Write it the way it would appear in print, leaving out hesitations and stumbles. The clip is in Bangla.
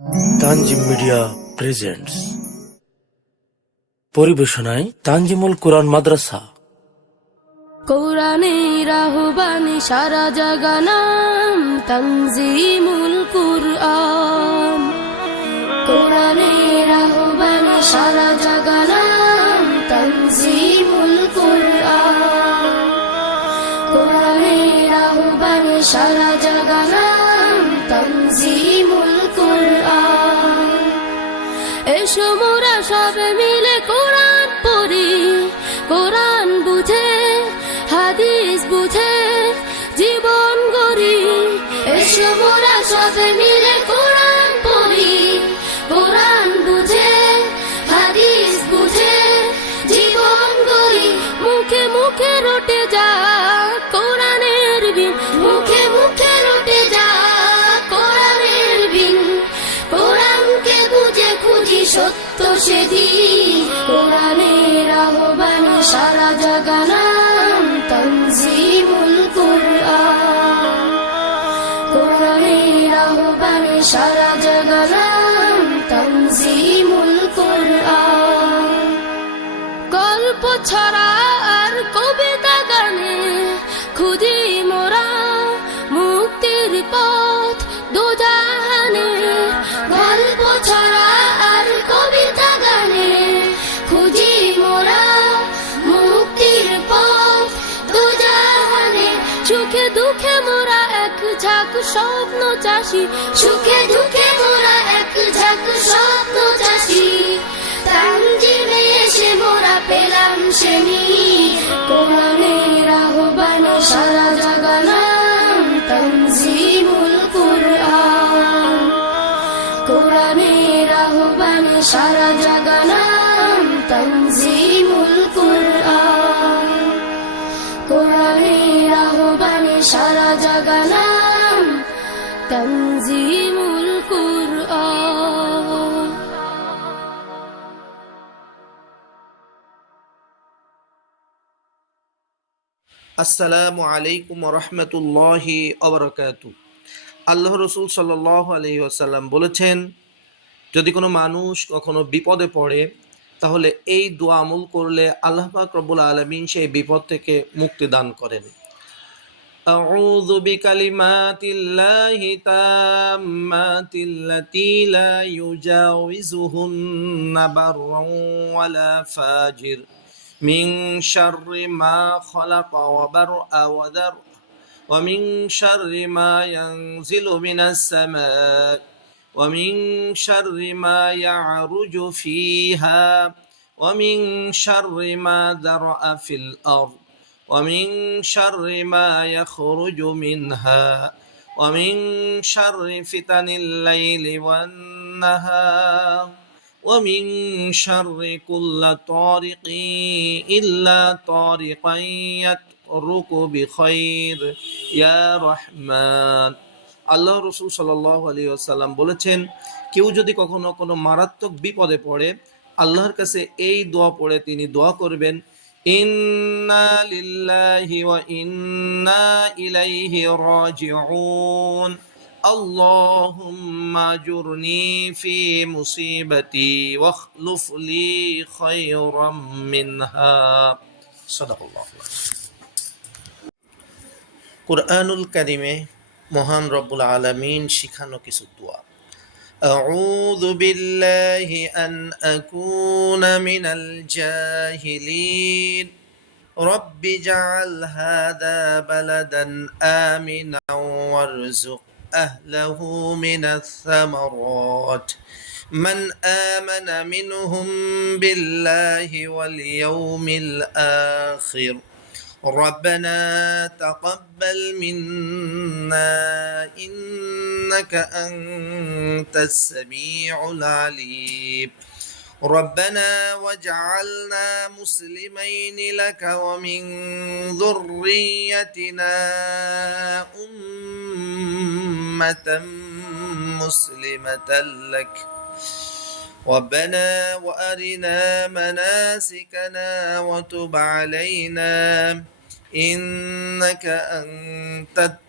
তানজিম মিডিয়া প্রেজেন্টস পরিবেশনায় তানজিমুল কোরআন মাদ্রাসা। কোরআনের আহ্বানে সারা জাগানাম তানজিমুল কুরআন। কোরআনের আহ্বানে সারা জাগানাম তানজিমুল কুরআন। কোরআনের আহ্বানে সারা জাগানাম তানজিমুল কুরআন। এসো মোরা সবে মিলে কোরআন পড়ি, কোরআন বুঝে হাদিস বুঝে জীবন গড়ি। এসো মোরা সবে মিলে কোরআন পড়ি, কোরআন বুঝে হাদিস বুঝে জীবন গড়ি। মুখে মুখে রটে যা কোরআনের বিন, মুখে মুখে রটে যা কোরআনের বিন। কোরআনকে বুঝে খুঁজি সত্য সেদিন, কোরআনের আহ্বানে সারা জাগানাম তানজিমুল কুরআন। কোরআনের আহ্বানে সারা জাগানাম তানজিমুল কুরআন। গল্প ছড়া আর কবিতা গানে খুঁজি মোরা মুক্তির পথ দুজাহানে। গল্প ছড়া আর কবিতা গানে খুঁজি মোরা মুক্তির পথ দুজাহানে। সুখে দুঃখে মোরা এক ঝাঁক স্বপ্ন চাষি, সুখে দুঃখে মোরা এক ঝাঁক স্বপ্ন চাষি। তানজিমে এসে মোরা পেলাম শ্রেণী, কোরআনের আহ্বানে সারা জাগানাম তানজিমুল কুরআন। কোরআনের আহ্বানে সারা জাগানাম তানজিমুল কুরআন। কোরআনের আহ্বানে সারা জাগানাম তানজিমুল কুরআন। আসসালামু আলাইকুম রহমতুল্লাহি ওয়া আল্লাহ রসুল সাল্লাল্লাহু আলাইহি ওয়াসাল্লাম বলেছেন, যদি কোনো মানুষ কখনো বিপদে পড়ে তাহলে এই দোয়া আমল করলে আল্লাহ পাক রব্বুল আলামিন সেই বিপদ থেকে মুক্তি দান করেন। আউযু বিকালিমাতিল্লাহি তাম্মাতিল্লাতী লা ইউজাউযুহুন্না বাররুন ওয়ালা ফাজির মিন শাররি মা খালাকা ওয়া বারআ ওয়া দার ওয়া মিন শাররি মা ইয়ানজিলু মিনাস সামাই ওয়া মিন শাররি মা ইয়ারুজু ফিহা ওয়া মিন শাররি মা দারআ ফিল আরদ ওয়া মিন শাররি মা ইয়াখরুজু মিনহা ওয়া মিন শাররি ফিতানিল লাইলি ওয়ান নাহার ওয়া মিন শাররি কুল্লি তারিকিন ইল্লা তারিকান ইয়াতরুকু বিখাইর ইয়া রহমান। আল্লাহ রসুল সাল্লাল্লাহু আলাইহি ওয়াসাল্লাম বলেছেন, কেউ যদি কখনো কোনো মারাত্মক বিপদে পড়ে আল্লাহর কাছে এই দোয়া পড়ে তিনি দোয়া করবেন, ইন্না লিল্লাহি ওয়া ইন্না ইলাইহি রাজিউন আল্লাহুম্মা আজুরনি ফি মুসিবাতি ওয়াখলুফ লি খায়রাম মিনহা। সাদাকাল্লাহু। কুরআনুল কারীমে মহান রব্বুল আলামিন শিখানো কিছু দোয়া। আউযু বিল্লাহি আন আকুনা মিনাল জাহিলিন রব্বি জাআল হাযা বালাদান আমিনান ওয়ারযুক আহলাহু মিনাস সামারাত মান আমানা মিনহুম বিল্লাহি ওয়াল ইয়াউমিল আখির ربنا تقبل منا إنك أنت السميع العليم ربنا واجعلنا مسلمين لك ومن ذريتنا أمة مسلمة لك ربنا وأرنا مناسكنا وتب علينا إنك أنت التواب